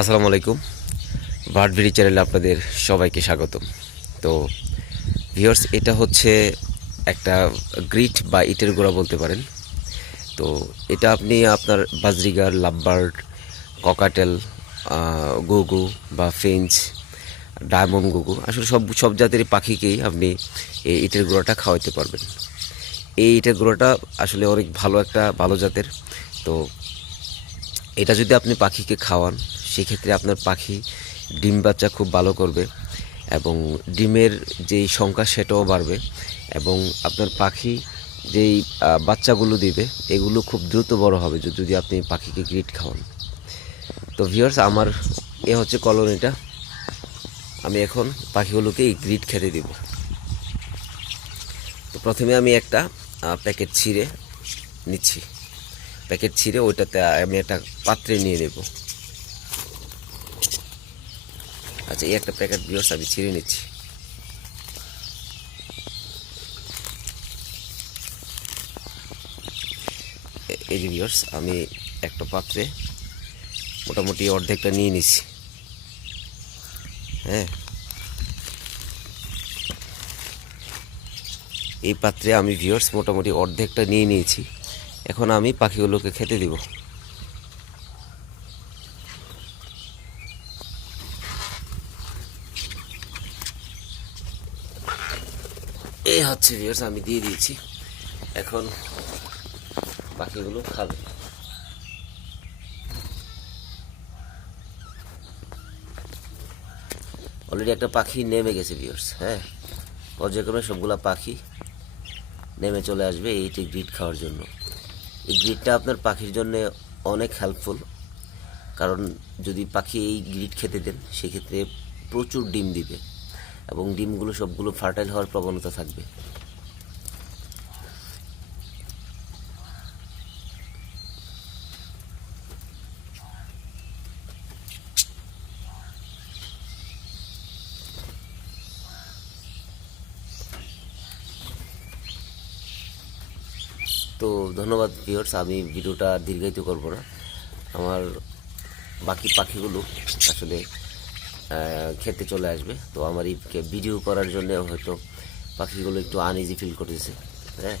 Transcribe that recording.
আসসালামু আলাইকুম। বার্ডভিডি চ্যানেলে আপনাদের সবাইকে স্বাগতম। তো ভিউয়ার্স এটা হচ্ছে একটা গ্রিট বা ইটের গোড়া বলতে পারেন। তো এটা আপনি আপনার বাজরিগার লাভবার্ড ককাটেল গুগু বা ফেঞ্চ, ডায়মন্ড গুগু, আসলে সব সব জাতের পাখিকেই আপনি এই ইটের গোড়াটা খাওয়াতে পারবেন। এই ইটের গোড়াটা আসলে অনেক ভালো একটা, ভালো জাতের। তো এটা যদি আপনি পাখিকে খাওয়ান সেক্ষেত্রে আপনার পাখি ডিম বাচ্চা খুব ভালো করবে এবং ডিমের যেই সংখ্যা সেটাও বাড়বে এবং আপনার পাখি যেই বাচ্চাগুলো দিবে, এগুলো খুব দ্রুত বড় হবে যদি আপনি পাখিকে গ্রিট খাওয়ান। তো ভিউয়ার্স আমার এ হচ্ছে কলোনিটা। আমি এখন পাখিগুলোকে এই গ্রিট খেতে দিব। তো প্রথমে আমি একটা প্যাকেট ছিঁড়ে নিচ্ছি। প্যাকেট ছিঁড়ে ওইটাতে আমি একটা পাত্রে নিয়ে নেব। আচ্ছা এই একটা প্যাকেট বিয়র্স আমি ছিঁড়ে নিচ্ছি। এই যে বিয়র্স, আমি একটা পাত্রে মোটামুটি অর্ধেকটা নিয়ে নিছি হ্যাঁ। এই পাত্রে আমি ভিউয়ার্স মোটামুটি অর্ধেকটা নিয়ে নিয়েছি। এখন আমি পাখিগুলোকে খেতে দিব। এই হচ্ছে ভিউয়ার্স আমি দিয়ে দিয়েছি। এখন পাখিগুলো খাবে। অলরেডি একটা পাখি নেমে গেছে ভিউয়ার্স হ্যাঁ? পর্যায়ক্রমে সবগুলা পাখি নেমে চলে আসবে এইটি গ্রিড খাওয়ার জন্য। এই গ্রিডটা আপনার পাখির জন্য অনেক হেল্পফুল কারণ যদি পাখি এই গ্রিড খেতে দেন, সেক্ষেত্রে প্রচুর ডিম দিবে। এবং ডিমগুলো সবগুলো ফার্টাইল হওয়ার প্রবণতা থাকবে। তো ধন্যবাদ ভিউয়ার্স আমি ভিডিওটা দীর্ঘায়িত করব না। আমার বাকি পাখিগুলো আসলে খেতে চলে আসবে। তো আমার এই ভিডিও করার জন্য হয়তো পাখিগুলো একটু আনইজি ফিল করতেছে হ্যাঁ?